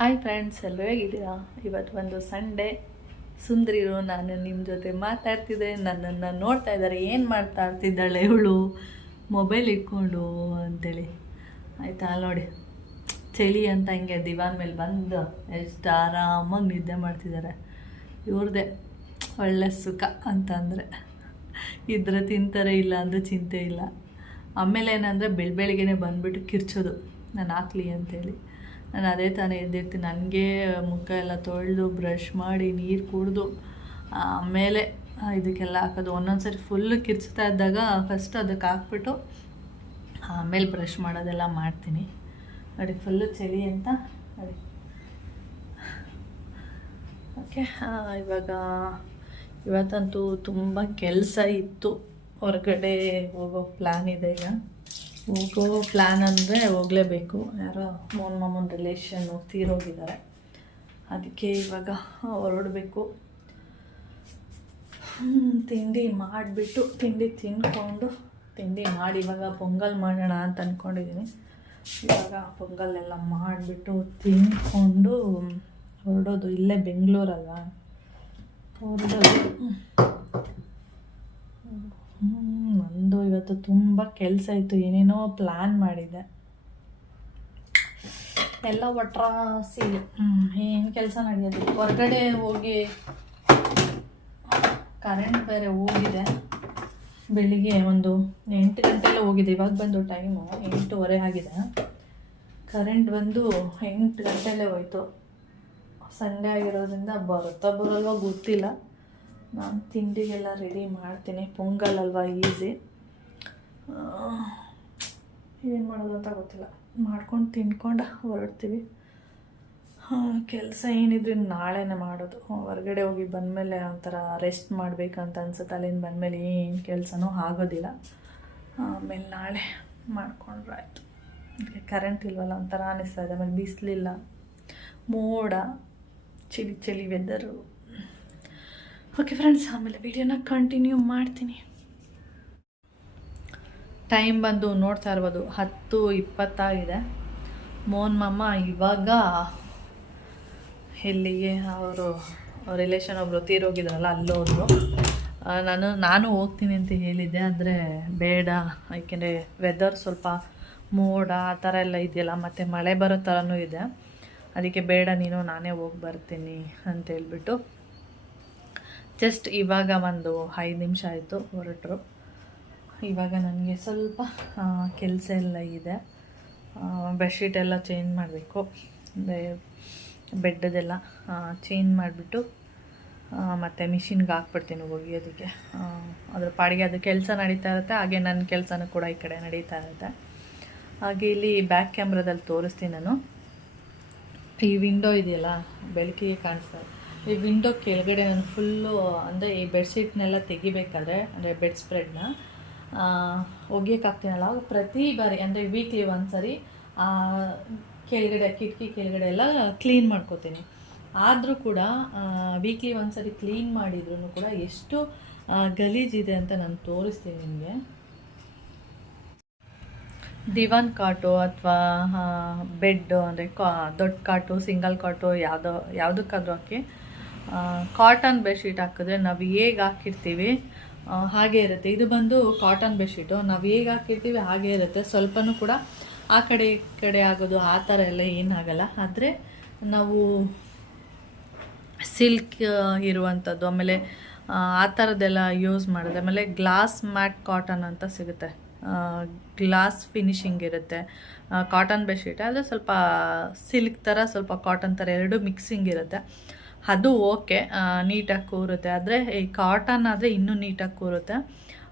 Hi friends ಎಲ್ಲರೂ ಹೇಗಿದ್ದೀರಾ? ಇವತ್ತು ಒಂದು ಸಂಡೇ ಸುಂದರಿರು ನಾನು ನಿಮ್ಮ ಜೊತೆ ಮಾತಾಡ್ತಿದ್ದೆ. ನನ್ನನ್ನು ನೋಡ್ತಾ ಇದ್ದಾರೆ. ಏನು ಮಾಡ್ತಾ ಇರ್ತಿದ್ದಾಳೆ ಇವಳು? ಮೊಬೈಲ್ ಇಟ್ಕೊಂಡು ಅಂತೇಳಿ. ಆಯಿತಾ? ನೋಡಿ. ಚಳಿ ಅಂತ ಹಿಂಗೆ ದಿವಾನ್ ಮೇಲೆ ಬಂದು ಎಷ್ಟು ಆರಾಮಾಗಿ ನಿದ್ದೆ ಮಾಡ್ತಿದ್ದಾರೆ. ಇವ್ರದ್ದೇ ಒಳ್ಳೆ ಸುಖ ಅಂತಂದರೆ. ಇದ್ರೆ ತಿಂತಾರೆ ಇಲ್ಲ ಅಂದರೆ ಚಿಂತೆ ಇಲ್ಲ. ಆಮೇಲೆ ಏನಂದರೆ ಬೆಳ ಬೆಳಿಗ್ಗೆನೆ ಬಂದುಬಿಟ್ಟು ಕಿರ್ಚೋದು. ನಾನು ಹಾಕ್ಲಿ ಅಂತೇಳಿ. ನಾನು ಅದೇ ತಾನೇ ಎದ್ದಿರ್ತೀನಿ ನನಗೆ ಮುಖ ಎಲ್ಲ ತೊಳೆದು ಬ್ರಷ್ ಮಾಡಿ ನೀರು ಕುಡಿದು, ಆಮೇಲೆ ಇದಕ್ಕೆಲ್ಲ ಹಾಕೋದು. ಒಂದೊಂದು ಸರಿ ಫುಲ್ಲು ಕಿರ್ಚ್ತಾ ಇದ್ದಾಗ ಫಸ್ಟ್ ಅದಕ್ಕೆ ಹಾಕ್ಬಿಟ್ಟು, ಆಮೇಲೆ ಬ್ರಷ್ ಮಾಡೋದೆಲ್ಲ ಮಾಡ್ತೀನಿ. ನೋಡಿ ಫುಲ್ಲು ಚಳಿ ಅಂತ. ನೋಡಿ. ಓಕೆ ಇವಾಗ, ಇವತ್ತಂತೂ ತುಂಬ ಕೆಲಸ ಇತ್ತು. ಹೊರಗಡೆ ಹೋಗೋ ಪ್ಲ್ಯಾನ್ ಇದೆ ಈಗ. ಹೋಗೋ ಪ್ಲ್ಯಾನ್ ಅಂದರೆ ಹೋಗಲೇಬೇಕು. ಯಾರೋ ಮೋನ್ ಮಾಮನ್ ರಿಲೇಷನ್ ತೀರೋಗಿದ್ದಾರೆ ಅದಕ್ಕೆ ಇವಾಗ ಹೊರಡಬೇಕು. ತಿಂಡಿ ಮಾಡಿಬಿಟ್ಟು ತಿಂಡಿ ತಿಂದ್ಕೊಂಡು ತಿಂಡಿ ಮಾಡಿ ಇವಾಗ ಪೊಂಗಲ್ ಮಾಡೋಣ ಅಂತ ಅಂದ್ಕೊಂಡಿದ್ದೀನಿ ಇವಾಗ ಪೊಂಗಲ್ ಎಲ್ಲ ಮಾಡಿಬಿಟ್ಟು ತಿಂದ್ಕೊಂಡು ಹೊರಡೋದು ಇಲ್ಲೇ ಬೆಂಗಳೂರಲ್ಲ ಹೊರಡೋದು. ನಂದು ಇವತ್ತು ತುಂಬ ಕೆಲಸ ಇತ್ತು, ಏನೇನೋ ಪ್ಲ್ಯಾನ್ ಮಾಡಿದ್ದೆ ಎಲ್ಲ ಒಟ್ರಾಸಿ ಏನು ಕೆಲಸ ನಡೆಯೋದು? ಹೊರಗಡೆ ಹೋಗಿ ಕರೆಂಟ್ ಬೇರೆ ಹೋಗಿದೆ. ಬೆಳಿಗ್ಗೆ ಒಂದು ಎಂಟು ಗಂಟೆಲ್ಲ ಹೋಗಿದೆ, ಇವಾಗ ಬಂದು ಟೈಮು ಎಂಟೂವರೆ ಆಗಿದೆ. ಕರೆಂಟ್ ಬಂದು ಎಂಟು ಗಂಟೆಲ್ಲೇ ಹೋಯ್ತು. ಸಂಡೆ ಆಗಿರೋದ್ರಿಂದ ಬರುತ್ತಾ ಬರೋಲ್ವ ಗೊತ್ತಿಲ್ಲ. ನಾನು ತಿಂಡಿಗೆಲ್ಲ ರೆಡಿ ಮಾಡ್ತೀನಿ. ಪೊಂಗಲ್ ಅಲ್ವಾ ಈಸಿ ಏನು ಮಾಡೋದು ಅಂತ ಗೊತ್ತಿಲ್ಲ. ಮಾಡ್ಕೊಂಡು ತಿನ್ಕೊಂಡು ಹೊರಡ್ತೀವಿ. ಕೆಲಸ ಏನಿದ್ರೆ ನಾಳೆನೇ ಮಾಡೋದು. ಹೊರಗಡೆ ಹೋಗಿ ಬಂದಮೇಲೆ ಒಂಥರ ರೆಸ್ಟ್ ಮಾಡಬೇಕಂತ ಅನ್ಸುತ್ತೆ. ಅಲ್ಲಿಂದ ಬಂದಮೇಲೆ ಏನು ಕೆಲಸನೂ ಆಗೋದಿಲ್ಲ. ಆಮೇಲೆ ನಾಳೆ ಮಾಡ್ಕೊಂಡ್ರೆ ಆಯಿತು. ಕರೆಂಟ್ ಇಲ್ವಲ್ಲ, ಒಂಥರ ಅನಿಸ್ತಾ ಇದೆ. ಆಮೇಲೆ ಬಿಸಿಲಿಲ್ಲ. ಮೋಡ ಚಳಿ ಚಳಿ ವೆದರು ಓಕೆ ಫ್ರೆಂಡ್ಸ್ ಆಮೇಲೆ ವಿಡಿಯೋನ ಕಂಟಿನ್ಯೂ ಮಾಡ್ತೀನಿ. ಟೈಮ್ ಬಂದು ನೋಡ್ತಾ ಇರ್ಬೋದು, ಹತ್ತು ಇಪ್ಪತ್ತಾಗಿದೆ. ಮೋನ್ ಮಾಮ ಇವಾಗ ಎಲ್ಲಿಗೆ ಅವರು ರಿಲೇಷನ್ ಒಬ್ಬರು ತೀರೋಗಿದ್ರಲ್ಲ, ಅಲ್ಲೋದ್ರು. ನಾನು ನಾನು ಹೋಗ್ತೀನಿ ಅಂತ ಹೇಳಿದ್ದೆ, ಆದರೆ ಬೇಡ. ಯಾಕೆಂದರೆ ವೆದರ್ ಸ್ವಲ್ಪ ಮೋಡ, ಆ ಥರ ಎಲ್ಲ ಇದೆಯಲ್ಲ, ಮತ್ತು ಮಳೆ ಬರೋ ಥರನೂ ಇದೆ. ಅದಕ್ಕೆ ಬೇಡ, ನೀನು ನಾನೇ ಹೋಗಿ ಬರ್ತೀನಿ ಅಂತ ಹೇಳ್ಬಿಟ್ಟು ಜಸ್ಟ್ ಇವಾಗ ಒಂದು ಐದು ನಿಮಿಷ ಆಯಿತು ಹೊರಟರು. ಇವಾಗ ನನಗೆ ಸ್ವಲ್ಪ ಕೆಲಸ ಎಲ್ಲ ಇದೆ. ಬೆಡ್ಶೀಟ್ ಎಲ್ಲ ಚೇಂಜ್ ಮಾಡಬೇಕು. ಅಂದರೆ ಬೆಡ್ಡದೆಲ್ಲ ಚೇಂಜ್ ಮಾಡಿಬಿಟ್ಟು ಮತ್ತು ಮಿಷಿನ್ಗೆ ಹಾಕ್ಬಿಡ್ತೀನಿ ಅದಕ್ಕೆ. ಅದ್ರ ಪಾಡಿಗೆ ಅದು ಕೆಲಸ ನಡೀತಾ ಇರುತ್ತೆ. ಹಾಗೆ ನನ್ನ ಕೆಲಸನೂ ಕೂಡ ಈ ಕಡೆ ನಡೀತಾ ಇರುತ್ತೆ. ಹಾಗೆ ಇಲ್ಲಿ ಬ್ಯಾಕ್ ಕ್ಯಾಮ್ರಾದಲ್ಲಿ ತೋರಿಸ್ತೀನಿ ನಾನು. ಈ ವಿಂಡೋ ಇದೆಯಲ್ಲ, ಬೆಳಕಿಗೆ ಕಾಣಿಸ್ತಾ. ಈ ವಿಂಡೋ ಕೆಳಗಡೆ ನಾನು ಫುಲ್ಲು ಅಂದರೆ ಈ ಬೆಡ್ಶೀಟ್ನೆಲ್ಲ ತೆಗಿಬೇಕಾದ್ರೆ, ಅಂದರೆ ಬೆಡ್ ಸ್ಪ್ರೆಡ್ನ ಒಗೆಯೋಕ್ಕಾಗ್ತೀನಲ್ಲ ಪ್ರತಿ ಬಾರಿ, ಅಂದರೆ ವೀಕ್ಲಿ ಒಂದು ಸರಿ ಕೆಳಗಡೆ, ಕಿಟಕಿ ಕೆಳಗಡೆ ಎಲ್ಲ ಕ್ಲೀನ್ ಮಾಡ್ಕೋತೀನಿ. ಆದರೂ ಕೂಡ ವೀಕ್ಲಿ ಒಂದು ಸರಿ ಕ್ಲೀನ್ ಮಾಡಿದ್ರು ಕೂಡ ಎಷ್ಟು ಗಲೀಜಿದೆ ಅಂತ ನಾನು ತೋರಿಸ್ತೀನಿ ನಿಮಗೆ. ದಿವಾನ್ ಕಾಟು ಅಥವಾ ಬೆಡ್ ಅಂದರೆ ಕಾ, ದೊಡ್ಡ ಕಾಟು ಸಿಂಗಲ್ ಕಾಟು, ಯಾವುದೋ, ಯಾವುದಕ್ಕಾದ್ರೂ ಹಾಕಿ ಕಾಟನ್ ಬೆಡ್ಶೀಟ್ ಹಾಕಿದ್ರೆ ನಾವು ಹೇಗೆ ಹಾಕಿರ್ತೀವಿ? ಹಾಗೆ ಇರುತ್ತೆ. ಇದು ಬಂದು ಕಾಟನ್ ಬೆಡ್ಶೀಟು ನಾವು ಹೇಗೆ ಹಾಕಿರ್ತೀವಿ ಹಾಗೆ ಇರುತ್ತೆ. ಸ್ವಲ್ಪನೂ ಕೂಡ ಆ ಕಡೆ ಈ ಕಡೆ ಆಗೋದು ಆ ಥರ ಎಲ್ಲ ಏನಾಗಲ್ಲ ಆದರೆ ನಾವು ಸಿಲ್ಕ್ ಇರುವಂಥದ್ದು ಆಮೇಲೆ ಆ, ಆ ಥರದ್ದೆಲ್ಲ ಯೂಸ್ ಮಾಡಿದೆ. ಆಮೇಲೆ ಗ್ಲಾಸ್ ಮ್ಯಾಟ್ ಕಾಟನ್ ಅಂತ ಸಿಗುತ್ತೆ. ಗ್ಲಾಸ್ ಫಿನಿಶಿಂಗ್ ಇರುತ್ತೆ. ಕಾಟನ್ ಬೆಡ್ಶೀಟ್ ಆದರೆ ಸ್ವಲ್ಪ ಸಿಲ್ಕ್ ಥರ ಸ್ವಲ್ಪ ಕಾಟನ್ ಥರ ಎರಡು ಮಿಕ್ಸಿಂಗ್ ಇರುತ್ತೆ. ಅದು ಓಕೆ ನೀಟಾಗಿ ಕೂರುತ್ತೆ. ಆದರೆ ಈ ಕಾಟನ್ ಆದರೆ ಇನ್ನೂ ನೀಟಾಗಿ ಕೂರುತ್ತೆ.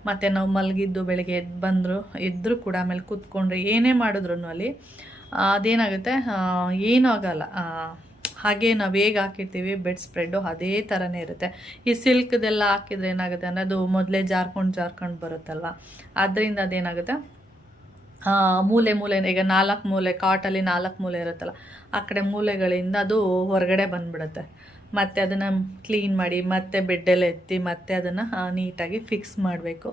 ಮತ್ತು ನಾವು ಮಲಗಿದ್ದು ಬೆಳಗ್ಗೆ ಎದ್ದು ಬಂದರು ಎದ್ದರೂ ಕೂಡ ಆಮೇಲೆ ಕೂತ್ಕೊಂಡ್ರೆ ಏನೇ ಮಾಡಿದ್ರು ಅಲ್ಲಿ ಅದೇನಾಗುತ್ತೆ ಏನೂ ಆಗಲ್ಲ. ಹಾಗೆ ನಾವು ಹೇಗೆ ಹಾಕಿರ್ತೀವಿ, ಬೆಡ್ ಸ್ಪ್ರೆಡ್ಡು ಅದೇ ಥರನೇ ಇರುತ್ತೆ. ಈ ಸಿಲ್ಕ್ದೆಲ್ಲ ಹಾಕಿದ್ರೆ ಏನಾಗುತ್ತೆ ಅಂದರೆ ಅದು ಮೊದಲೇ ಜಾರ್ಕೊಂಡು ಜಾರ್ಕೊಂಡು ಬರುತ್ತಲ್ವ? ಅದರಿಂದ ಅದೇನಾಗುತ್ತೆ ಮೂಲೆ ಮೂಲೆ, ಈಗ ನಾಲ್ಕು ಮೂಲೆ ಕಾಟಲ್ಲಿ ನಾಲ್ಕು ಮೂಲೆ ಇರುತ್ತಲ್ಲ, ಆ ಕಡೆ ಮೂಲೆಗಳಿಂದ ಅದು ಹೊರಗಡೆ ಬಂದ್ಬಿಡುತ್ತೆ. ಮತ್ತು ಅದನ್ನು ಕ್ಲೀನ್ ಮಾಡಿ, ಮತ್ತೆ ಬೆಡ್ಡೆಲ್ಲ ಎತ್ತಿ, ಮತ್ತೆ ಅದನ್ನು ನೀಟಾಗಿ ಫಿಕ್ಸ್ ಮಾಡಬೇಕು.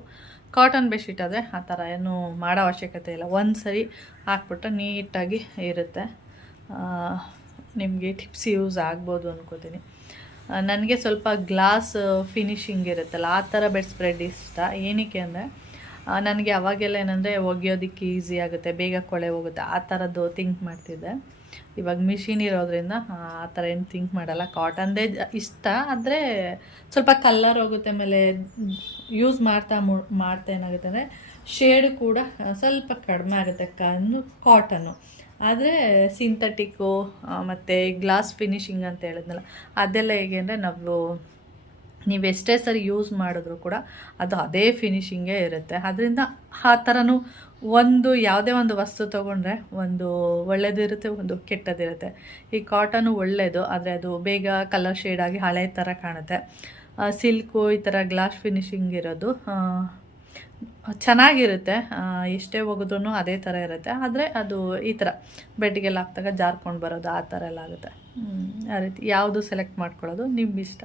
ಕಾಟನ್ ಬೆಡ್ಶೀಟ್ ಆದರೆ ಆ ಥರ ಏನು ಮಾಡೋ ಅವಶ್ಯಕತೆ ಇಲ್ಲ. ಒಂದು ಸರಿ ಹಾಕ್ಬಿಟ್ರೆ ನೀಟಾಗಿ ಇರುತ್ತೆ. ನಿಮಗೆ ಟಿಪ್ಸ್ ಯೂಸ್ ಆಗ್ಬೋದು ಅನ್ಕೋತೀನಿ. ನನಗೆ ಸ್ವಲ್ಪ ಗ್ಲಾಸ್ ಫಿನಿಶಿಂಗ್ ಇರುತ್ತಲ್ಲ, ಆ ಥರ ಬೆಡ್ ಸ್ಪ್ರೆಡ್ ಇಷ್ಟ. ಏನಕ್ಕೆ ಅಂದರೆ ನನಗೆ ಅವಾಗೆಲ್ಲ ಏನಂದರೆ ಒಗೆಯೋದಕ್ಕೆ ಈಸಿ ಆಗುತ್ತೆ, ಬೇಗ ಕೊಳೆ ಹೋಗುತ್ತೆ, ಆ ಥರದ್ದು ಥಿಂಕ್ ಮಾಡ್ತಿದ್ದೆ. ಇವಾಗ ಮಿಷಿನ್ ಇರೋದ್ರಿಂದ, ಆ ಥರ ಏನು ಥಿಂಕ್ ಮಾಡಲ್ಲ. ಕಾಟನ್ದೇ ಇಷ್ಟ, ಆದರೆ ಸ್ವಲ್ಪ ಕಲ್ಲರ್ ಹೋಗುತ್ತೆ, ಆಮೇಲೆ ಯೂಸ್ ಮಾಡ್ತಾ ಮಾಡ್ತಾ ಏನಾಗುತ್ತೆ ಅಂದರೆ ಶೇಡ್ ಕೂಡ ಸ್ವಲ್ಪ ಕಡಿಮೆ ಆಗುತ್ತೆ ಕಣ್ಣು ಕಾಟನ್ನು ಆದರೆ ಸಿಂಥೆಟಿಕ್ಕು ಮತ್ತು ಗ್ಲಾಸ್ ಫಿನಿಶಿಂಗ್ ಅಂತ ಹೇಳಿದ್ನಲ್ಲ, ಅದೆಲ್ಲ ಹೇಗೆ ಅಂದರೆ, ನಾವು ನೀವು ಎಷ್ಟೇ ಸರಿ ಯೂಸ್ ಮಾಡಿದ್ರು ಕೂಡ ಅದು ಅದೇ ಫಿನಿಶಿಂಗೇ ಇರುತ್ತೆ. ಅದರಿಂದ ಆ ಥರನೂ ಒಂದು ಯಾವುದೇ ಒಂದು ವಸ್ತು ತೊಗೊಂಡ್ರೆ ಒಂದು ಒಳ್ಳೆಯದಿರುತ್ತೆ ಒಂದು ಕೆಟ್ಟದಿರುತ್ತೆ ಈ ಕಾಟನು ಒಳ್ಳೆಯದು ಆದರೆ ಅದು ಬೇಗ ಕಲರ್ ಶೇಡಾಗಿ ಹಳೆ ಥರ ಕಾಣುತ್ತೆ. ಸಿಲ್ಕು ಈ ಥರ ಗ್ಲಾಸ್ ಫಿನಿಶಿಂಗ್ ಇರೋದು ಚೆನ್ನಾಗಿರುತ್ತೆ. ಎಷ್ಟೇ ಒಗೆದ್ರೂ ಅದೇ ಥರ ಇರುತ್ತೆ. ಆದರೆ ಅದು ಈ ಥರ ಬೆಡ್ಗೆಲ್ಲ ಹಾಕ್ದಾಗ ಜಾರ್ಕೊಂಡು ಬರೋದು ಆ ಥರ ಎಲ್ಲ ಆಗುತ್ತೆ. ಆ ರೀತಿ ಯಾವುದು ಸೆಲೆಕ್ಟ್ ಮಾಡ್ಕೊಳ್ಳೋದು ನಿಮ್ಮ ಇಷ್ಟ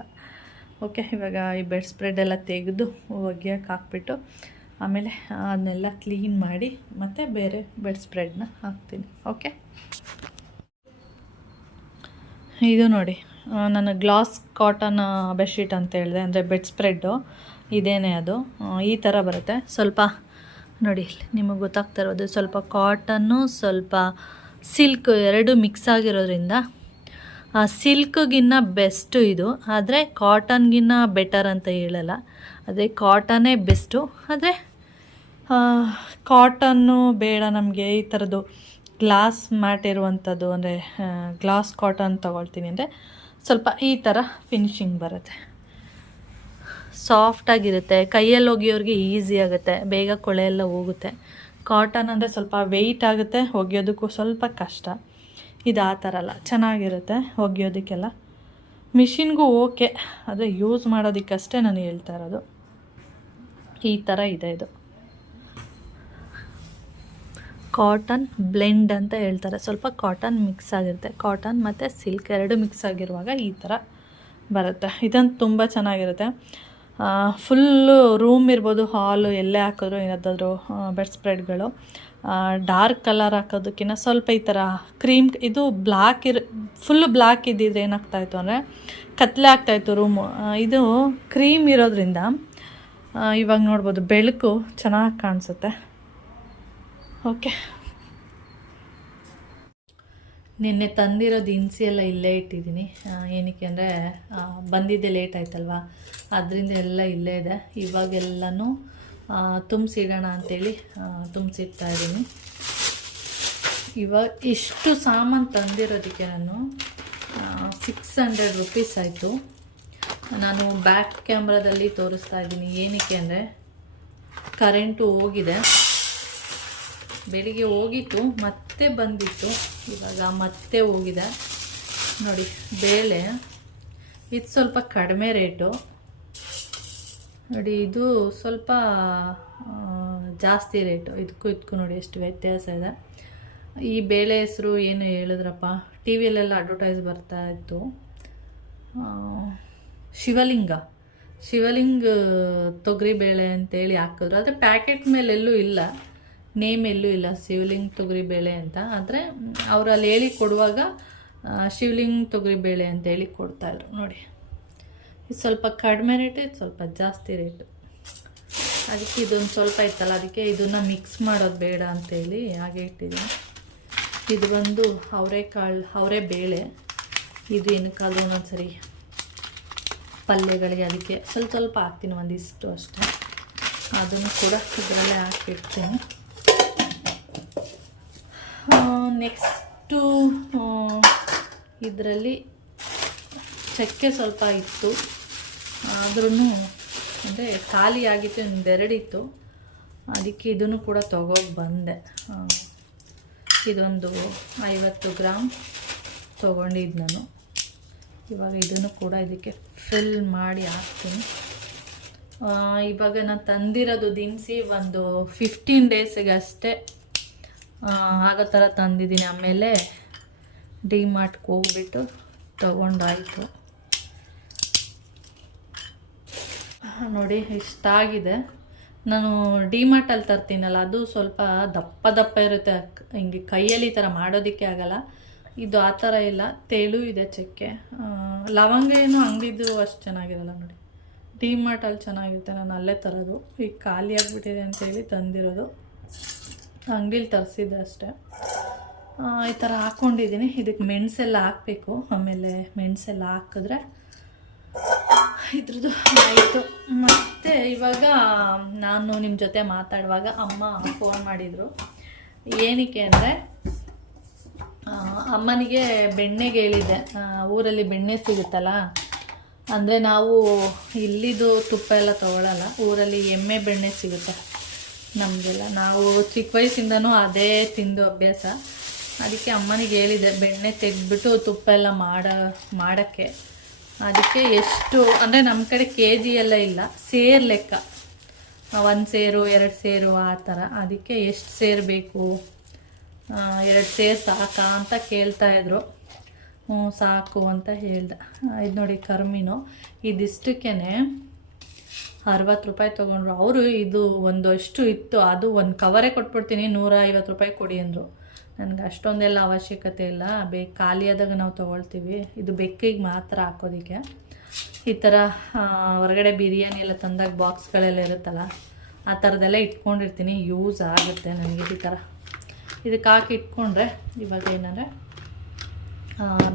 ಓಕೆ, ಇವಾಗ ಈ ಬೆಡ್ ಸ್ಪ್ರೆಡ್ ಎಲ್ಲ ತೆಗೆದು ಒಗೆಯೋಕೆ ಹಾಕ್ಬಿಟ್ಟು ಆಮೇಲೆ ಅದನ್ನೆಲ್ಲ ಕ್ಲೀನ್ ಮಾಡಿ ಮತ್ತೆ ಬೇರೆ ಬೆಡ್ ಸ್ಪ್ರೆಡ್ನ ಹಾಕ್ತೀನಿ, ಓಕೆ? ಇದು ನೋಡಿ ನಾನು ಗ್ಲಾಸ್ ಕಾಟನ್ ಬೆಡ್ಶೀಟ್ ಅಂತ ಹೇಳಿದೆ, ಅಂದರೆ ಬೆಡ್ ಸ್ಪ್ರೆಡ್ಡು ಇದೇನೇ ಅದು ಈ ಥರ ಬರುತ್ತೆ. ಸ್ವಲ್ಪ ನೋಡಿ, ನಿಮಗೆ ಗೊತ್ತಾಗ್ತಾ ಇರೋದು, ಸ್ವಲ್ಪ ಕಾಟನ್ನು ಸ್ವಲ್ಪ ಸಿಲ್ಕ್ ಎರಡು ಮಿಕ್ಸ್ ಆಗಿರೋದ್ರಿಂದ ಸಿಲ್ಕ್ಗಿನ್ನ ಬೆಸ್ಟು ಇದು. ಆದರೆ ಕಾಟನ್ಗಿನ್ನ ಬೆಟರ್ ಅಂತ ಹೇಳಲ್ಲ. ಅದೇ ಕಾಟನೇ ಬೆಸ್ಟು. ಆದರೆ ಕಾಟನ್ನು ಬೇಡ ನಮಗೆ ಈ ಥರದ್ದು ಗ್ಲಾಸ್ ಮ್ಯಾಟ್ ಇರುವಂಥದ್ದು. ಅಂದರೆ ಗ್ಲಾಸ್ ಕಾಟನ್ ತೊಗೊಳ್ತೀನಿ ಅಂದರೆ ಸ್ವಲ್ಪ ಈ ಥರ ಫಿನಿಶಿಂಗ್ ಬರುತ್ತೆ. ಸಾಫ್ಟಾಗಿರುತ್ತೆ ಕೈಯಲ್ಲಿ ಒಗೆಯೋರಿಗೆ ಈಸಿ ಆಗುತ್ತೆ. ಬೇಗ ಕೊಳೆ ಎಲ್ಲ ಹೋಗುತ್ತೆ. ಕಾಟನ್ ಅಂದರೆ ಸ್ವಲ್ಪ ವೆಯ್ಟ್ ಆಗುತ್ತೆ. ಒಗೆಯೋದಕ್ಕೂ ಸ್ವಲ್ಪ ಕಷ್ಟ. ಇದು ಆ ಥರ ಅಲ್ಲ. ಚೆನ್ನಾಗಿರುತ್ತೆ ಒಗೆಯೋದಕ್ಕೆಲ್ಲ. ಮಿಷಿನ್ಗೂ ಓಕೆ, ಆದರೆ ಯೂಸ್ ಮಾಡೋದಕ್ಕಷ್ಟೇ ನಾನು ಹೇಳ್ತಾ ಇರೋದು. ಈ ಥರ ಇದೆ ಇದು. ಕಾಟನ್ ಬ್ಲೆಂಡ್ ಅಂತ ಹೇಳ್ತಾರೆ. ಸ್ವಲ್ಪ ಕಾಟನ್ ಮಿಕ್ಸ್ ಆಗಿರುತ್ತೆ. ಕಾಟನ್ ಮತ್ತು ಸಿಲ್ಕ್ ಎರಡು ಮಿಕ್ಸ್ ಆಗಿರುವಾಗ ಈ ಥರ ಬರುತ್ತೆ. ಇದಂತೂ ತುಂಬ ಚೆನ್ನಾಗಿರುತ್ತೆ. ಫುಲ್ಲು ರೂಮ್ ಇರ್ಬೋದು, ಹಾಲು ಎಲ್ಲೇ ಹಾಕಿದ್ರು ಏನಾದರೂ ಬೆಡ್ ಸ್ಪ್ರೆಡ್ಗಳು. ಡಾರ್ಕ್ ಕಲರ್ ಹಾಕೋದಕ್ಕಿಂತ ಸ್ವಲ್ಪ ಈ ಥರ ಕ್ರೀಮ್ ಇದು ಬ್ಲ್ಯಾಕ್ ಇರ್ ಫುಲ್ ಬ್ಲ್ಯಾಕ್ ಇದ್ದಿದ್ರೆ ಏನಾಗ್ತಾಯಿತ್ತು ಅಂದರೆ ಕತ್ಲೆ ಆಗ್ತಾಯಿತ್ತು ರೂಮು ಇದು ಕ್ರೀಮ್ ಇರೋದ್ರಿಂದ ಇವಾಗ ನೋಡ್ಬೋದು ಬೆಳಕು ಚೆನ್ನಾಗಿ ಕಾಣಿಸುತ್ತೆ. ಓಕೆ ನಿನ್ನೆ ತಂದಿರೋ ದಿನಸಿ ಎಲ್ಲ ಇಲ್ಲೇ ಇಟ್ಟಿದ್ದೀನಿ. ಏನಕ್ಕೆ ಅಂದರೆ ಬಂದಿದ್ದೆ ಲೇಟ್ ಆಯ್ತಲ್ವಾ? ಅದರಿಂದ ಎಲ್ಲ ಇಲ್ಲೇ ಇದೆ. ಇವಾಗೆಲ್ಲನೂ ತುಂಬಿಸಿಡೋಣ ಅಂತೇಳಿ ತುಂಬಿಸಿಡ್ತಾ ಇದ್ದೀನಿ. ಇವಾಗ ಇಷ್ಟು ಸಾಮಾನು ತಂದಿರೋದಕ್ಕೆ ನಾನು ಸಿಕ್ಸ್ ಹಂಡ್ರೆಡ್ ರುಪೀಸ್ ಆಯಿತು. ನಾನು ಬ್ಯಾಕ್ ಕ್ಯಾಮ್ರಾದಲ್ಲಿ ತೋರಿಸ್ತಾ ಇದ್ದೀನಿ. ಏನಕ್ಕೆ ಅಂದರೆ ಕರೆಂಟು ಹೋಗಿದೆ. ಬೆಳಿಗ್ಗೆ ಹೋಗಿತ್ತು, ಮತ್ತೆ ಬಂದಿತ್ತು. ಇವಾಗ ಮತ್ತೆ ಹೋಗಿದೆ. ನೋಡಿ ಬೇಳೆ ಇದು ಸ್ವಲ್ಪ ಕಡಿಮೆ ರೇಟು ನೋಡಿ, ಇದು ಸ್ವಲ್ಪ ಜಾಸ್ತಿ ರೇಟು. ಇದಕ್ಕೂ ಇದಕ್ಕೂ ನೋಡಿ ಎಷ್ಟು ವ್ಯತ್ಯಾಸ ಇದೆ. ಈ ಬೇಳೆ ಹೆಸರು ಏನು ಹೇಳಿದ್ರಪ್ಪ? ಟಿ ವಿಯಲ್ಲೆಲ್ಲ ಅಡ್ವರ್ಟೈಸ್ ಬರ್ತಾ ಇತ್ತು. ಶಿವಲಿಂಗ. ಶಿವಲಿಂಗ, ತೊಗರಿ ಬೇಳೆ ಅಂತೇಳಿ ಹಾಕಿದ್ರು. ಆದರೆ ಪ್ಯಾಕೆಟ್ ಮೇಲೆ ಎಲ್ಲೂ ಇಲ್ಲ. ನೇಮ್ ಎಲ್ಲೂ ಇಲ್ಲ. ಶಿವಲಿಂಗ್ ತೊಗರಿಬೇಳೆ ಅಂತ. ಆದರೆ, ಅವರು ಅಲ್ಲಿ ಹೇಳಿ ಕೊಡುವಾಗ ಶಿವಲಿಂಗ್ ಶಿವಲಿಂಗ್ ತೊಗರಿಬೇಳೆ ಅಂತ ಹೇಳಿ ಕೊಡ್ತಾಯಿದ್ರು ನೋಡಿ. ಇದು ಸ್ವಲ್ಪ ಕಡಿಮೆ ರೇಟು, ಇದು ಸ್ವಲ್ಪ ಜಾಸ್ತಿ ರೇಟು. ಅದಕ್ಕೆ ಇದೊಂದು ಸ್ವಲ್ಪ ಇತ್ತಲ್ಲ, ಅದಕ್ಕೆ ಇದನ್ನು ಮಿಕ್ಸ್ ಮಾಡೋದು ಬೇಡ ಅಂತೇಳಿ ಹಾಗೆ ಇಟ್ಟಿದ್ದೀನಿ. ಇದು ಬಂದು ಅವರೆಕಾಳು, ಅವರೇ ಬೇಳೆ. ಇದು ಏನಕ್ಕಾದ್ರೂ ಒಂದೊಂದು ಸರಿ ಪಲ್ಯಗಳಿಗೆ ಅದಕ್ಕೆ ಸ್ವಲ್ಪ ಸ್ವಲ್ಪ ಹಾಕ್ತೀನಿ, ಒಂದಿಷ್ಟು ಅಷ್ಟೇ. ಅದನ್ನು ಕೂಡ ಇದರಲ್ಲೇ ಹಾಕಿಡ್ತೀನಿ. ನೆಕ್ಸ್ಟು ಇದರಲ್ಲಿ ಚಕ್ಕೆ ಸ್ವಲ್ಪ ಇತ್ತು. ಆದ್ರೂ ಅಂದರೆ ಖಾಲಿ ಆಗಿತ್ತು ಒಂದೆರಡಿತ್ತು. ಅದಕ್ಕೆ ಇದನ್ನು ಕೂಡ ತಗೋಗಿ ಬಂದೆ. ಇದೊಂದು ಐವತ್ತು ಗ್ರಾಮ್ ತೊಗೊಂಡಿದ್ದು ನಾನು. ಇವಾಗ ಇದನ್ನು ಕೂಡ ಇದಕ್ಕೆ ಫಿಲ್ ಮಾಡಿ ಹಾಕ್ತೀನಿ. ಇವಾಗ ನಾನು ತಂದಿರೋದು ದಿನಸಿ ಒಂದು ಫಿಫ್ಟೀನ್ ಡೇಸಿಗೆ ಅಷ್ಟೇ. ಆಗೋ ಥರ ತಂದಿದ್ದೀನಿ. ಆಮೇಲೆ ಡಿ ಮಾರ್ಟ್ಗೆ ಹೋಗ್ಬಿಟ್ಟು ತಗೊಂಡಾಯಿತು. ನೋಡಿ, ಇಷ್ಟಾಗಿದೆ. ನಾನು ಡಿಮಾರ್ಟಲ್ಲಿ ತರ್ತೀನಲ್ಲ, ಅದು ಸ್ವಲ್ಪ ದಪ್ಪ ದಪ್ಪ ಇರುತ್ತೆ. ಹಿಂಗೆ ಕೈಯಲ್ಲಿ ಈ ಥರ ಮಾಡೋದಕ್ಕೆ ಆಗಲ್ಲ. ಇದು ಆ ಥರ ಇಲ್ಲ, ತೆಳು ಇದೆ ಚಕ್ಕೆ. ಲವಂಗ ಏನು ಅಂಗಡಿದು ಅಷ್ಟು ಚೆನ್ನಾಗಿರಲ್ಲ ನೋಡಿ. ಡಿಮಾರ್ಟಲ್ಲಿ ಚೆನ್ನಾಗಿರುತ್ತೆ, ನಾನು ಅಲ್ಲೇ ತರೋದು. ಈಗ ಖಾಲಿ ಆಗಿಬಿಟ್ಟಿದೆ ಅಂತೇಳಿ ತಂದಿರೋದು. ಅಂಗಡೀಲಿ ತರಿಸಿದ್ದೆ ಅಷ್ಟೇ. ಈ ಥರ ಹಾಕ್ಕೊಂಡಿದ್ದೀನಿ. ಇದಕ್ಕೆ ಮೆಣಸೆಲ್ಲ ಹಾಕಬೇಕು. ಆಮೇಲೆ ಮೆಣಸೆಲ್ಲ ಹಾಕಿದ್ರೆ ಇದ್ರದ್ದು ಆಯಿತು. ಮತ್ತು ಇವಾಗ ನಾನು ನಿಮ್ಮ ಜೊತೆ ಮಾತಾಡುವಾಗ ಅಮ್ಮ ಫೋನ್ ಮಾಡಿದರು. ಏನಕ್ಕೆ ಅಂದರೆ ಅಮ್ಮನಿಗೆ ಬೆಣ್ಣೆಗೆ ಹೇಳಿದೆ ಊರಲ್ಲಿ ಬೆಣ್ಣೆ ಸಿಗುತ್ತಲ್ಲ, ಅಂದರೆ ನಾವು ಇಲ್ಲಿದು ತುಪ್ಪ ಎಲ್ಲ ತೊಗೊಳಲ್ಲ, ಊರಲ್ಲಿ ಎಮ್ಮೆ ಬೆಣ್ಣೆ ಸಿಗುತ್ತೆ ನಮಗೆಲ್ಲ. ನಾವು ಚಿಕ್ಕ ವಯಸ್ಸಿಂದನೂ ಅದೇ ತಿಂದು ಅಭ್ಯಾಸ. ಅದಕ್ಕೆ ಅಮ್ಮನಿಗೆ ಹೇಳಿದೆ ಬೆಣ್ಣೆ ತೆಗೆದ್ಬಿಟ್ಟು ತುಪ್ಪ ಎಲ್ಲ ಮಾಡ, ಮಾಡೋಕ್ಕೆ. ಅದಕ್ಕೆ ಎಷ್ಟು, ಅಂದರೆ ನಮ್ಮ ಕಡೆ ಕೆ ಜಿ ಎಲ್ಲ ಇಲ್ಲ, ಸೇರ್ ಲೆಕ್ಕ. ಒಂದು ಸೇರು, ಎರಡು ಸೇರು, ಆ ಥರ ಅದಕ್ಕೆ ಎಷ್ಟು ಸೇರು ಬೇಕು? ಎರಡು ಸೇರು ಸಾಕಾ ಅಂತ ಕೇಳ್ತಾ ಇದ್ರು. ಹ್ಞೂ, ಸಾಕು ಅಂತ ಹೇಳ್ದೆ. ಇದು ನೋಡಿ ಕರ್ಮಿನು. ಇದಿಷ್ಟಕ್ಕೇ ಅರವತ್ತು ರೂಪಾಯಿ ತೊಗೊಂಡ್ರು. ಅವರು ಇದು ಒಂದಷ್ಟು ಇತ್ತು, ಅದು ಒಂದು ಕವರೇ ಕೊಟ್ಬಿಡ್ತೀನಿ ನೂರ ಐವತ್ತು ರೂಪಾಯಿ ಕೊಡಿ ಅಂದರು. ನನಗೆ ಅಷ್ಟೊಂದೆಲ್ಲ ಅವಶ್ಯಕತೆ ಇಲ್ಲ. ಬೇಕು ಖಾಲಿಯಾದಾಗ ನಾವು ತೊಗೊಳ್ತೀವಿ. ಇದು ಬೆಕ್ಕಿಗೆ ಮಾತ್ರ ಹಾಕೋದಕ್ಕೆ. ಈ ಥರ ಹೊರಗಡೆ ಬಿರಿಯಾನಿ ಎಲ್ಲ ತಂದಾಗ ಬಾಕ್ಸ್ಗಳೆಲ್ಲ ಇರುತ್ತಲ್ಲ, ಆ ಥರದ್ದೆಲ್ಲ ಇಟ್ಕೊಂಡಿರ್ತೀನಿ. ಯೂಸ್ ಆಗುತ್ತೆ ನನಗೆ ಈ ಥರ. ಇದಕ್ಕೆ ಹಾಕಿ ಇಟ್ಕೊಂಡ್ರೆ ಇವಾಗ ಏನಂದರೆ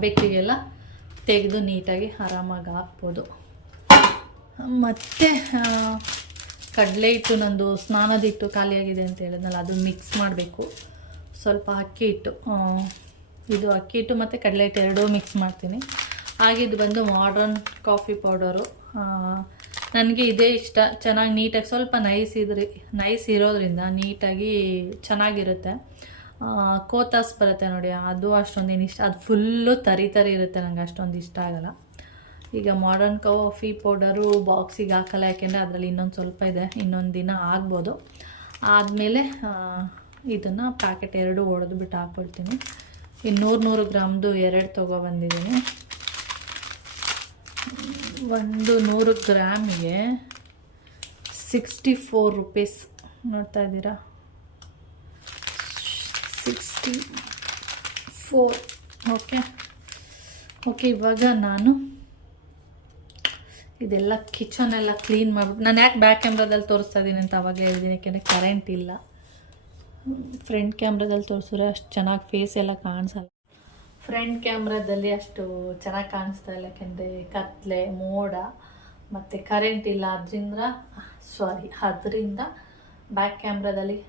ಬೆಕ್ಕಿಗೆಲ್ಲ ತೆಗೆದು ನೀಟಾಗಿ ಆರಾಮಾಗಿ ಹಾಕ್ಬೋದು. ಮತ್ತು ಕಡಲೆ ಹಿಟ್ಟು ನಂದು ಸ್ನಾನದ ಹಿಟ್ಟು ಖಾಲಿಯಾಗಿದೆ ಅಂತ ಹೇಳಿದ್ನಲ್ಲ, ಅದು ಮಿಕ್ಸ್ ಮಾಡಬೇಕು. ಸ್ವಲ್ಪ ಅಕ್ಕಿ ಹಿಟ್ಟು ಇದು ಅಕ್ಕಿ ಹಿಟ್ಟು ಮತ್ತು ಕಡಲೆ ಹಿಟ್ಟು ಎರಡೂ ಮಿಕ್ಸ್ ಮಾಡ್ತೀನಿ. ಹಾಗೆ ಬಂದು ಮಾಡ್ರನ್ ಕಾಫಿ ಪೌಡರು ನನಗೆ ಇದೇ ಇಷ್ಟ. ಚೆನ್ನಾಗಿ ನೀಟಾಗಿ ಸ್ವಲ್ಪ ನೈಸ್ ಇದ್ರಿ ನೈಸ್ ಇರೋದ್ರಿಂದ ನೀಟಾಗಿ ಚೆನ್ನಾಗಿರುತ್ತೆ. ಕೋತಾಸ್ ಬರುತ್ತೆ ನೋಡಿ, ಅದು ಅಷ್ಟೊಂದೇನು ಇಷ್ಟ, ಅದು ಫುಲ್ಲು ತರಿ ತರಿ ಇರುತ್ತೆ ನನಗೆ ಅಷ್ಟೊಂದು ಇಷ್ಟ ಆಗಲ್ಲ. ಈಗ ಮಾಡರ್ನ್ ಕಾಫಿ ಪೌಡರು ಬಾಕ್ಸಿಗೆ ಹಾಕಲ್ಲ, ಯಾಕೆಂದರೆ ಅದರಲ್ಲಿ ಇನ್ನೊಂದು ಸ್ವಲ್ಪ ಇದೆ, ಇನ್ನೊಂದು ದಿನ ಆಗ್ಬೋದು. ಆದಮೇಲೆ ಇದನ್ನು ಪ್ಯಾಕೆಟ್ ಎರಡು ಒಡೆದು ಬಿಟ್ಟು ಹಾಕ್ಕೊಳ್ತೀನಿ ಈ ನೂರು ನೂರು ಗ್ರಾಮ್ದು ಎರಡು ತೊಗೊಬಂದಿದ್ದೀನಿ ಒಂದು ನೂರು ಗ್ರಾಮಿಗೆ ಸಿಕ್ಸ್ಟಿ ಫೋರ್ ರುಪೀಸ್ ನೋಡ್ತಾ ಇದ್ದೀರಾ? ಸಿಕ್ಸ್ಟಿ ಫೋರ್ ಓಕೆ ಓಕೆ ಇವಾಗ ನಾನು ಇದೆಲ್ಲ ಕಿಚನ್ ಎಲ್ಲ ಕ್ಲೀನ್ ಮಾಡ್ಬಿಟ್ಟು ನಾನು ಯಾಕೆ ಬ್ಯಾಕ್ ಕ್ಯಾಮ್ರಾದಲ್ಲಿ ತೋರಿಸ್ತಾ ಇದ್ದೀನಿ ಅಂತ ಅವಾಗ ಹೇಳಿದ್ದೀನಿ, ಯಾಕೆಂದರೆ ಕರೆಂಟ್ ಇಲ್ಲ. ಫ್ರಂಟ್ ಕ್ಯಾಮ್ರಾದಲ್ಲಿ ತೋರಿಸಿದ್ರೆ ಅಷ್ಟು ಚೆನ್ನಾಗಿ ಫೇಸ್ ಎಲ್ಲ ಕಾಣಿಸಲ್ಲ. ಫ್ರಂಟ್ ಕ್ಯಾಮ್ರಾದಲ್ಲಿ ಅಷ್ಟು ಚೆನ್ನಾಗಿ ಕಾಣಿಸ್ತಾ ಇಲ್ಲ, ಯಾಕೆಂದರೆ ಕತ್ತಲೆ ಮೋಡ, ಮತ್ತು ಕರೆಂಟ್ ಇಲ್ಲ. ಅದರಿಂದ ಸಾರಿ ಅದರಿಂದ ಬ್ಯಾಕ್ ಕ್ಯಾಮ್ರಾದಲ್ಲಿ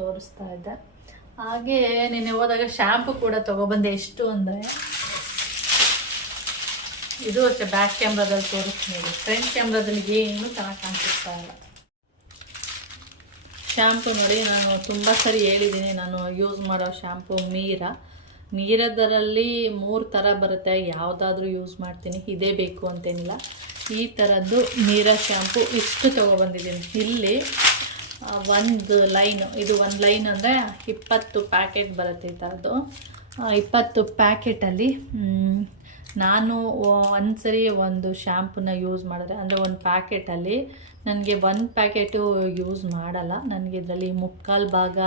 ತೋರಿಸ್ತಾ ಇದ್ದೆ. ಹಾಗೆ ನೆನ್ನೆ ಹೋದಾಗ ಶ್ಯಾಂಪು ಕೂಡ ತೊಗೊಬಂದೆ. ಎಷ್ಟು ಅಂದರೆ, ಇದು ಅಷ್ಟೇ ಬ್ಯಾಕ್ ಕ್ಯಾಮ್ರಾದಲ್ಲಿ ತೋರಿಸ್ತೀನಿ. ಫ್ರಂಟ್ ಕ್ಯಾಮ್ರಾದಲ್ಲಿ ಏನು ಚೆನ್ನಾಗಿ ಕಾಣಿಸ್ತಾ ಇಲ್ಲ. ಶ್ಯಾಂಪು ನೋಡಿ ನಾನು ತುಂಬ ಸರಿ ಹೇಳಿದ್ದೀನಿ ನಾನು ಯೂಸ್ ಮಾಡೋ ಶ್ಯಾಂಪು ಮೀರಾ. ನೀರದರಲ್ಲಿ ಮೂರು ಥರ ಬರುತ್ತೆ. ಯಾವುದಾದ್ರೂ ಯೂಸ್ ಮಾಡ್ತೀನಿ. ಇದೇ ಬೇಕು ಅಂತೇನಿಲ್ಲ. ಈ ಥರದ್ದು ಮೀರಾ ಶ್ಯಾಂಪು ಇಷ್ಟು ತೊಗೊಬಂದಿದ್ದೀನಿ ಇಲ್ಲಿ ಒಂದು ಲೈನು, ಇದು ಒಂದು ಲೈನ್ ಅಂದರೆ ಇಪ್ಪತ್ತು ಪ್ಯಾಕೆಟ್ ಬರುತ್ತೆ ಈ ಥರದ್ದು ಇಪ್ಪತ್ತು ಪ್ಯಾಕೆಟಲ್ಲಿ ನಾನು ಒಂದು ಸರಿ ಒಂದು ಶ್ಯಾಂಪೂನ ಯೂಸ್ ಮಾಡಿದ್ರೆ, ಅಂದರೆ ಒಂದು ಪ್ಯಾಕೆಟಲ್ಲಿ ನನಗೆ ಒಂದು ಪ್ಯಾಕೆಟು ಯೂಸ್ ಮಾಡಲ್ಲ. ನನಗೆ ಇದರಲ್ಲಿ ಮುಕ್ಕಾಲು ಭಾಗ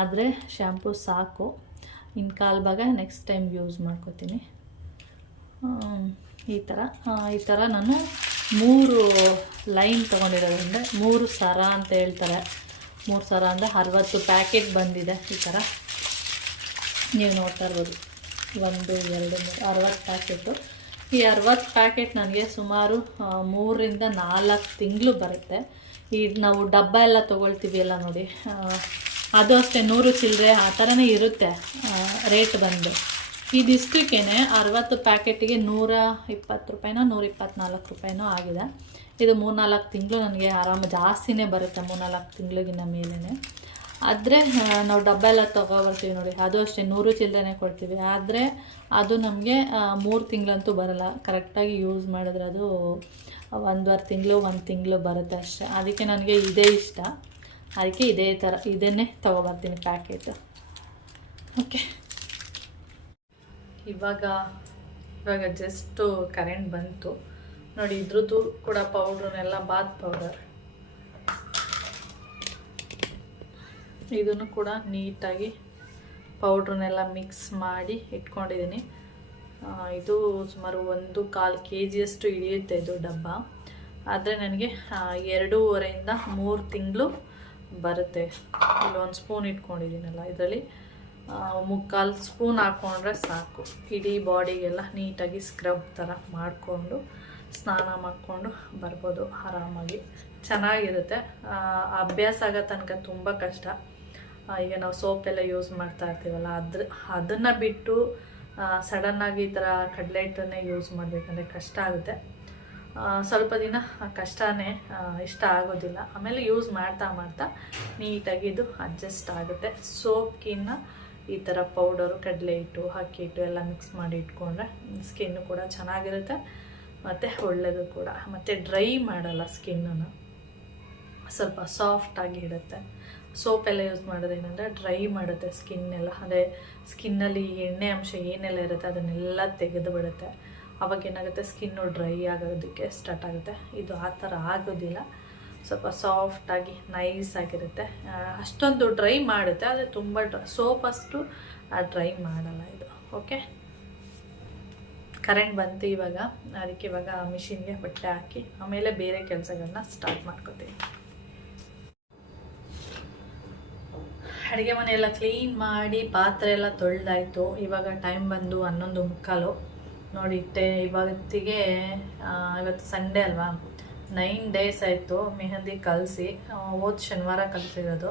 ಆದರೆ ಶ್ಯಾಂಪು ಸಾಕು. ಇನ್ನು ಕಾಲು ಭಾಗ ನೆಕ್ಸ್ಟ್ ಟೈಮ್ ಯೂಸ್ ಮಾಡ್ಕೋತೀನಿ. ಈ ಥರ ಈ ಥರ ನಾನು ಮೂರು ಲೈನ್ ತೊಗೊಂಡಿರೋದ್ರಿಂದ ಮೂರು ಸರ ಅಂತ ಹೇಳ್ತಾರೆ. ಮೂರು ಸರ ಅಂದರೆ ಅರವತ್ತು ಪ್ಯಾಕೆಟ್ ಬಂದಿದೆ ಈ ಥರ ನೀವು ನೋಡ್ತಾ ಇರ್ಬೋದು. ಒಂದು, ಎರಡು, ಮೂರು, ಅರವತ್ತು ಪ್ಯಾಕೆಟು. ಈ ಅರವತ್ತು ಪ್ಯಾಕೆಟ್ ನನಗೆ ಸುಮಾರು ಮೂರರಿಂದ ನಾಲ್ಕು ತಿಂಗಳು ಬರುತ್ತೆ. ಈ ನಾವು ಡಬ್ಬ ಎಲ್ಲ ತೊಗೊಳ್ತೀವಿ ಎಲ್ಲ ನೋಡಿ ಅದು ಅಷ್ಟೇ, ನೂರು ಚಿಲ್ಲರೆ, ಆ ಥರನೇ ಇರುತ್ತೆ ರೇಟ್ ಬಂದು. ಇದಿಷ್ಟಕ್ಕೇ ಅರವತ್ತು ಪ್ಯಾಕೆಟಿಗೆ ನೂರ ಇಪ್ಪತ್ತು ರೂಪಾಯಿನೋ, ನೂರ ಇಪ್ಪತ್ನಾಲ್ಕು ರೂಪಾಯಿನೋ ಆಗಿದೆ. ಇದು ಮೂರ್ನಾಲ್ಕು ತಿಂಗಳು ನನಗೆ ಆರಾಮ ಜಾಸ್ತಿನೇ ಬರುತ್ತೆ, ಮೂರ್ನಾಲ್ಕು ತಿಂಗಳಿಗಿನ್ನ ಮೇಲೇ ಆದರೆ ನಾವು ಡಬ್ಬ ಎಲ್ಲ ತೊಗೊಬರ್ತೀವಿ ನೋಡಿ. ಅದು ಅಷ್ಟೇ, ನೂರು ಚಿಲ್ಲರೆ ಕೊಡ್ತೀವಿ. ಆದರೆ, ಅದು ನಮಗೆ ಮೂರು ತಿಂಗಳಂತೂ ಬರಲ್ಲ. ಕರೆಕ್ಟಾಗಿ ಯೂಸ್ ಮಾಡಿದ್ರೆ ಅದು ಒಂದುವರೆ ತಿಂಗಳು, ಒಂದು ತಿಂಗಳು ಬರುತ್ತೆ ಅಷ್ಟೇ. ಅದಕ್ಕೆ ನನಗೆ ಇದೇ ಇಷ್ಟ. ಅದಕ್ಕೆ ಇದೇ ಥರ, ಇದನ್ನೇ ತೊಗೊಬರ್ತೀನಿ ಪ್ಯಾಕೆಟ್. ಓಕೆ. ಇವಾಗ ಇವಾಗ ಜಸ್ಟು ಕರೆಂಟ್ ಬಂತು. ನೋಡಿ, ಇದ್ರದ್ದು ಕೂಡ ಪೌಡ್ರನ್ನೆಲ್ಲ ಬಾತ್ ಪೌಡರ್ ಇದನ್ನು ಕೂಡ ನೀಟಾಗಿ ಪೌಡ್ರನ್ನೆಲ್ಲ ಮಿಕ್ಸ್ ಮಾಡಿ ಇಟ್ಕೊಂಡಿದ್ದೀನಿ. ಇದು ಸುಮಾರು ಒಂದು ಕಾಲು ಕೆ ಜಿಯಷ್ಟು ಹಿಡಿಯುತ್ತೆ ಇದು ಡಬ್ಬ. ಆದರೆ ನನಗೆ ಎರಡೂವರೆಯಿಂದ ಮೂರು ತಿಂಗಳು ಬರುತ್ತೆ. ಇಲ್ಲಿ ಒಂದು ಸ್ಪೂನ್ ಇಟ್ಕೊಂಡಿದ್ದೀನಲ್ಲ ಇದರಲ್ಲಿ. ಮುಕ್ಕಾಲು ಸ್ಪೂನ್ ಹಾಕ್ಕೊಂಡ್ರೆ ಸಾಕು. ಇಡೀ ಬಾಡಿಗೆಲ್ಲ ನೀಟಾಗಿ ಸ್ಕ್ರಬ್ ಥರ ಮಾಡಿಕೊಂಡು, ಸ್ನಾನ ಮಾಡಿಕೊಂಡು ಬರ್ಬೋದು ಆರಾಮಾಗಿ. ಚೆನ್ನಾಗಿರುತ್ತೆ. ಅಭ್ಯಾಸ ಆಗೋ ತನಕ ತುಂಬ ಕಷ್ಟ. ಈಗ ನಾವು ಸೋಪ್ ಎಲ್ಲ ಯೂಸ್ ಮಾಡ್ತಾ ಇರ್ತೀವಲ್ಲ, ಅದ್ರ, ಅದನ್ನು ಬಿಟ್ಟು ಸಡನ್ನಾಗಿ ಈ ಥರ ಕಡಲೆ ಹಿಟ್ಟನ್ನೇ ಯೂಸ್ ಮಾಡಬೇಕಂದ್ರೆ ಕಷ್ಟ ಆಗುತ್ತೆ. ಸ್ವಲ್ಪ ದಿನ ಕಷ್ಟನೇ ಇಷ್ಟ ಆಗೋದಿಲ್ಲ. ಆಮೇಲೆ ಯೂಸ್ ಮಾಡ್ತಾ ಮಾಡ್ತಾ ನೀಟಾಗಿ ಇದು ಅಡ್ಜಸ್ಟ್ ಆಗುತ್ತೆ. ಸೋಪ್ಗಿನ್ನ ಈ ಥರ ಪೌಡರು ಕಡಲೆ ಹಿಟ್ಟು, ಅಕ್ಕಿ ಹಿಟ್ಟು ಎಲ್ಲ ಮಿಕ್ಸ್ ಮಾಡಿ ಇಟ್ಕೊಂಡ್ರೆ ಸ್ಕಿನ್ನು ಕೂಡ ಚೆನ್ನಾಗಿರುತ್ತೆ. ಮತ್ತು ಒಳ್ಳೆಯದು ಕೂಡ. ಮತ್ತು ಡ್ರೈ ಮಾಡಲ್ಲ ಸ್ಕಿನ್ನನ್ನು ಸ್ವಲ್ಪ ಸಾಫ್ಟಾಗಿ ಇಡುತ್ತೆ ಸೋಪ್ ಎಲ್ಲ ಯೂಸ್ ಮಾಡಿದ್ರೆ ಏನಂದರೆ ಡ್ರೈ ಮಾಡುತ್ತೆ ಸ್ಕಿನ್ ಎಲ್ಲ. ಅದೇ ಸ್ಕಿನ್ನಲ್ಲಿ ಎಣ್ಣೆ ಅಂಶ ಏನೆಲ್ಲ ಇರುತ್ತೆ ಅದನ್ನೆಲ್ಲ ತೆಗೆದು ಬಿಡುತ್ತೆ. ಅವಾಗ ಏನಾಗುತ್ತೆ? ಸ್ಕಿನ್ನು ಡ್ರೈ ಆಗೋದಕ್ಕೆ ಸ್ಟಾರ್ಟ್ ಆಗುತ್ತೆ. ಇದು ಆ ಥರ ಆಗೋದಿಲ್ಲ. ಸ್ವಲ್ಪ ಸಾಫ್ಟಾಗಿ ನೈಸ್ ಆಗಿರುತ್ತೆ. ಅಷ್ಟೊಂದು ಡ್ರೈ ಮಾಡುತ್ತೆ, ಆದರೆ ತುಂಬ ಡ್ರ ಸೋಪ್ ಅಷ್ಟು ಡ್ರೈ ಮಾಡಲ್ಲ ಇದು. ಓಕೆ ಕರೆಂಟ್ ಬಂತು ಇವಾಗ. ಅದಕ್ಕೆ ಇವಾಗ ಮಿಷಿನ್ಗೆ ಬಟ್ಟೆ ಹಾಕಿ, ಆಮೇಲೆ ಬೇರೆ ಕೆಲಸಗಳನ್ನ ಸ್ಟಾರ್ಟ್ ಮಾಡ್ಕೋತೀವಿ. ಅಡುಗೆ ಮನೆ ಎಲ್ಲ ಕ್ಲೀನ್ ಮಾಡಿ ಪಾತ್ರೆ ಎಲ್ಲ ತೊಳೆದಾಯಿತು. ಇವಾಗ ಟೈಮ್ ಬಂದು ಹನ್ನೊಂದು ಮುಕ್ಕಾಲು. ನೋಡಿ ಇಟ್ಟೆ ಇವತ್ತಿಗೆ ಇವತ್ತು ಸಂಡೇ ಅಲ್ವಾ? ನೈನ್ ಡೇಸ್ ಆಯಿತು ಮೆಹಂದಿ ಕಲಸಿ. ಹೋದ ಶನಿವಾರ ಕಲಿಸಿರೋದು.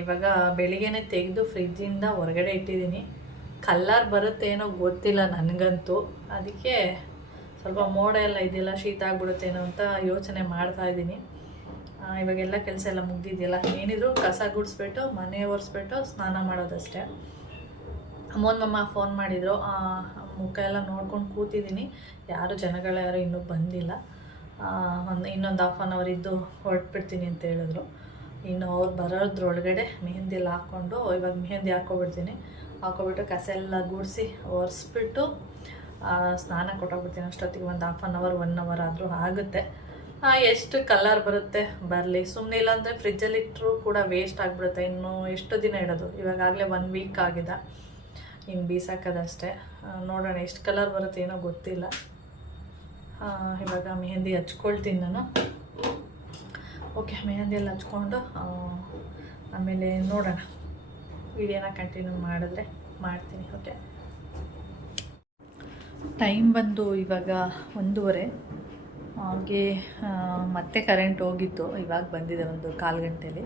ಇವಾಗ ಬೆಳಿಗ್ಗೆನೆ ತೆಗೆದು ಫ್ರಿಜ್ಜಿಂದ ಹೊರಗಡೆ ಇಟ್ಟಿದ್ದೀನಿ. ಕಲ್ಲರ್ ಬರುತ್ತೇನೋ ಗೊತ್ತಿಲ್ಲ ನನಗಂತೂ. ಅದಕ್ಕೆ ಸ್ವಲ್ಪ ಮೋಡ ಎಲ್ಲ ಇದೆಯಲ್ಲ, ಶೀತ ಆಗ್ಬಿಡುತ್ತೇನೋ ಅಂತ ಯೋಚನೆ ಮಾಡ್ತಾ ಇದ್ದೀನಿ. ಇವಾಗೆಲ್ಲ ಕೆಲಸ ಎಲ್ಲ ಮುಗ್ದಿದೆಯಲ್ಲ? ಏನಿದ್ರು ಕಸ ಗುಡಿಸ್ಬಿಟ್ಟು, ಮನೆ ಒರೆಸ್ಬಿಟ್ಟು ಸ್ನಾನ ಮಾಡೋದಷ್ಟೇ. ಅಮ್ಮನ ಮಮ್ಮ ಫೋನ್ ಮಾಡಿದರು. ಮುಖ ಎಲ್ಲ ನೋಡ್ಕೊಂಡು ಕೂತಿದ್ದೀನಿ. ಯಾರು ಜನಗಳ ಯಾರು ಇನ್ನೂ ಬಂದಿಲ್ಲ. ಒಂದು, ಇನ್ನೊಂದು ಹಾಫ್ ಆನ್ ಅವರ್ ಇದ್ದು ಹೊರಟ್ಬಿಡ್ತೀನಿ ಅಂತ ಹೇಳಿದ್ರು. ಇನ್ನು ಅವ್ರು ಬರೋದ್ರೊಳಗಡೆ ಮೆಹಂದಿ ಹಾಕ್ಕೊಂಡು, ಇವಾಗ ಮೆಹಂದಿ ಹಾಕ್ಕೊಬಿಡ್ತೀನಿ. ಹಾಕ್ಕೊಬಿಟ್ಟು ಕಸ ಎಲ್ಲ ಗುಡಿಸಿ ಒರೆಸ್ಬಿಟ್ಟು ಸ್ನಾನ ಕೊಟ್ಟೋಗ್ಬಿಡ್ತೀನಿ. ಅಷ್ಟೊತ್ತಿಗೆ ಒಂದು half an hour one hour ಆದರೂ ಆಗುತ್ತೆ. ಎಷ್ಟು ಕಲರ್ ಬರುತ್ತೆ? ಬರಲಿ. ಸುಮ್ಮನೆ ಇಲ್ಲಾಂದರೆ ಫ್ರಿಜ್ಜಲ್ಲಿ ಇಟ್ಟರು ಕೂಡ ವೇಸ್ಟ್ ಆಗಿಬಿಡುತ್ತೆ. ಇನ್ನು ಎಷ್ಟು ದಿನ ಇಡೋದು? ಇವಾಗಾಗಲೇ ಒನ್ ವೀಕ್ ಆಗಿದೆ. ಇನ್ನು ಬೀಸಾಕೋದಷ್ಟೇ. ನೋಡೋಣ ಎಷ್ಟು ಕಲರ್ ಬರುತ್ತೆ ಏನೋ ಗೊತ್ತಿಲ್ಲ. ಇವಾಗ ಮೆಹಂದಿ ಹಚ್ಕೊಳ್ತೀನಿ ನಾನು. ಓಕೆ ಮೆಹಂದಿ ಎಲ್ಲ ಹಚ್ಕೊಂಡು ಆಮೇಲೆ ನೋಡೋಣ. ವಿಡಿಯೋನ ಕಂಟಿನ್ಯೂ ಮಾಡಿದ್ರೆ ಮಾಡ್ತೀನಿ. ಓಕೆ ಟೈಮ್ ಬಂದು ಇವಾಗ ಒಂದೂವರೆ. ಹಾಗೆ ಮತ್ತೆ ಕರೆಂಟ್ ಹೋಗಿತ್ತು, ಇವಾಗ ಬಂದಿದೆ ಒಂದು ಕಾಲು ಗಂಟೆಯಲ್ಲಿ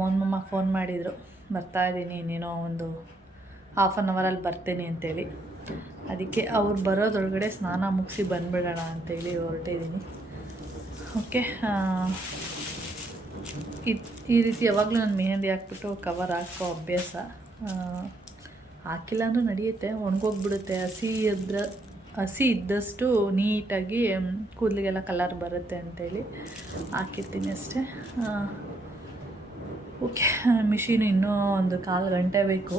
ಮೊನ್ನಮ್ಮ ಫೋನ್ ಮಾಡಿದರು, ಬರ್ತಾ ಇದ್ದೀನಿ, ಇನ್ನೇನೋ ಒಂದು ಹಾಫ್ ಆನ್ ಅವರಲ್ಲಿ ಬರ್ತೀನಿ ಅಂತೇಳಿ. ಅದಕ್ಕೆ ಅವ್ರು ಬರೋದ್ರೊಳಗಡೆ ಸ್ನಾನ ಮುಗಿಸಿ ಬಂದುಬಿಡೋಣ ಅಂತೇಳಿ ಹೊರಟಿದ್ದೀನಿ ಓಕೆ ಈ ರೀತಿ ಯಾವಾಗಲೂ ನಾನು ಮೆಹಂದಿ ಹಾಕ್ಬಿಟ್ಟು ಕವರ್ ಹಾಕೋ ಅಭ್ಯಾಸ ಹಾಕಿಲ್ಲ ಅಂದರೂ ನಡೆಯುತ್ತೆ, ಒಣಗೋಗ್ಬಿಡುತ್ತೆ, ಹಸಿ ಇದ್ರ ಹಸಿ ಇದ್ದಷ್ಟು ನೀಟಾಗಿ ಕೂದಲಿಗೆಲ್ಲ ಕಲರ್ ಬರುತ್ತೆ ಅಂತೇಳಿ ಹಾಕಿರ್ತೀನಿ ಅಷ್ಟೇ. ಓಕೆ ಮಿಷಿನ್ ಇನ್ನೂ ಒಂದು ಕಾಲು ಗಂಟೆ ಬೇಕು.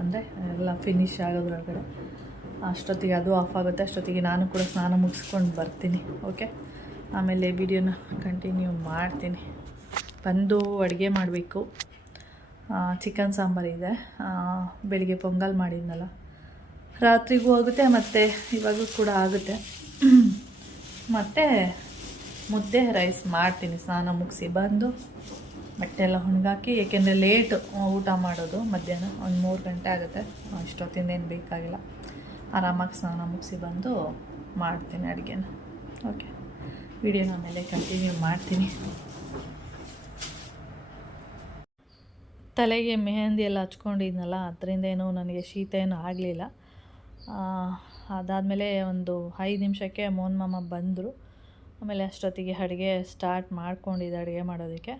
ಅಂದರೆ ಎಲ್ಲ ಫಿನಿಶ್ ಆಗೋದ್ರೊಳಗಡೆ. ಅಷ್ಟೊತ್ತಿಗೆ ಅದು ಆಫ್ ಆಗುತ್ತೆ, ಅಷ್ಟೊತ್ತಿಗೆ ನಾನು ಕೂಡ ಸ್ನಾನ ಮುಗಿಸ್ಕೊಂಡು ಬರ್ತೀನಿ ಓಕೆ ಆಮೇಲೆ ವಿಡಿಯೋನ ಕಂಟಿನ್ಯೂ ಮಾಡ್ತೀನಿ. ಬಂದು ಅಡುಗೆ ಮಾಡಬೇಕು. ಚಿಕನ್ ಸಾಂಬಾರಿದೆ ಬೆಳಿಗ್ಗೆ ಪೊಂಗಲ್ ಮಾಡಿದ್ನಲ್ಲ. ರಾತ್ರಿಗೂ ಆಗುತ್ತೆ, ಮತ್ತು ಇವಾಗೂ ಕೂಡ ಆಗುತ್ತೆ. ಮತ್ತು ಮುದ್ದೆ ರೈಸ್ ಮಾಡ್ತೀನಿ, ಸ್ನಾನ ಮುಗಿಸಿ ಬಂದು ಬಟ್ಟೆ ಎಲ್ಲ ಒಣಗಾಕಿ, ಏಕೆಂದರೆ ಲೇಟ್ ಊಟ ಮಾಡೋದು ಮಧ್ಯಾಹ್ನ, ಒಂದು ಮೂರು ಗಂಟೆ ಆಗುತ್ತೆ. ಇಷ್ಟೊತ್ತಿಂದ ಏನು ಬೇಕಾಗಿಲ್ಲ. ಆರಾಮಾಗಿ ಸ್ನಾನ ಮುಗಿಸಿ ಬಂದು ಮಾಡ್ತೀನಿ ಅಡುಗೆನ. ಓಕೆ ವಿಡಿಯೋನ ಆಮೇಲೆ ಕಂಟಿನ್ಯೂ ಮಾಡ್ತೀನಿ. ತಲೆಗೆ ಮೆಹಂದಿ ಎಲ್ಲ ಹಚ್ಕೊಂಡಿದ್ನಲ್ಲ ಅದರಿಂದ ಏನೂ ನನಗೆ ಶೀತ ಏನೂ ಆಗಲಿಲ್ಲ. ಅದಾದಮೇಲೆ ಒಂದು ಐದು ನಿಮಿಷಕ್ಕೆ ಮೋಹನ್ ಮಾಮ ಬಂದರು. ಆಮೇಲೆ ಅಷ್ಟೊತ್ತಿಗೆ ಅಡುಗೆ ಸ್ಟಾರ್ಟ್ ಮಾಡ್ಕೊಂಡಿದ್ದೆ ಅಡುಗೆ ಮಾಡೋದಕ್ಕೆ.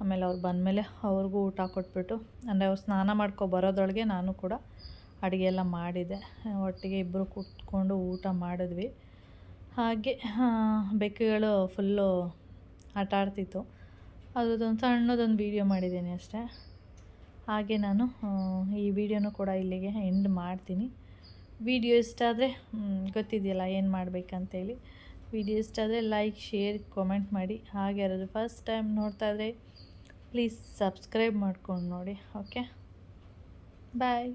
ಆಮೇಲೆ ಅವ್ರು ಬಂದಮೇಲೆ ಅವ್ರಿಗೂ ಊಟ ಕೊಟ್ಬಿಟ್ಟು, ಅಂದರೆ ಅವ್ರು ಸ್ನಾನ ಮಾಡ್ಕೊ ಬರೋದ್ರೊಳಗೆ ನಾನು ಕೂಡ ಅಡುಗೆ ಎಲ್ಲ ಮಾಡಿದೆ ಒಟ್ಟಿಗೆ ಇಬ್ಬರು ಕೂತ್ಕೊಂಡು ಊಟ ಮಾಡಿದ್ವಿ. ಹಾಗೆ ಬೆಕ್ಕುಗಳು ಫುಲ್ಲು ಆಟ ಆಡ್ತಿತ್ತು. ಅದ್ರದ್ದೊಂದು ಸಣ್ಣದೊಂದು ವೀಡಿಯೋ ಮಾಡಿದ್ದೀನಿ ಅಷ್ಟೇ. ಹಾಗೆ ನಾನು ಈ ವಿಡಿಯೋನು ಕೂಡ ಇಲ್ಲಿಗೆ ಎಂಡ್ ಮಾಡ್ತೀನಿ. ವಿಡಿಯೋ ಇಷ್ಟ ಆದರೆ ಗೊತ್ತಿದೆಯಲ್ಲ ಏನು ಮಾಡಬೇಕಂತೇಳಿ. ವಿಡಿಯೋ ಇಷ್ಟ ಆದರೆ ಲೈಕ್ ಶೇರ್ ಕಾಮೆಂಟ್ ಮಾಡಿ. ಹಾಗೆ ಯಾರಾದರೂ ಫಸ್ಟ್ ಟೈಮ್ ನೋಡ್ತಾ ಇದ್ರೆ ಪ್ಲೀಸ್ ಸಬ್ಸ್ಕ್ರೈಬ್ ಮಾಡ್ಕೊಂಡು ನೋಡಿ ಓಕೆ ಬಾಯ್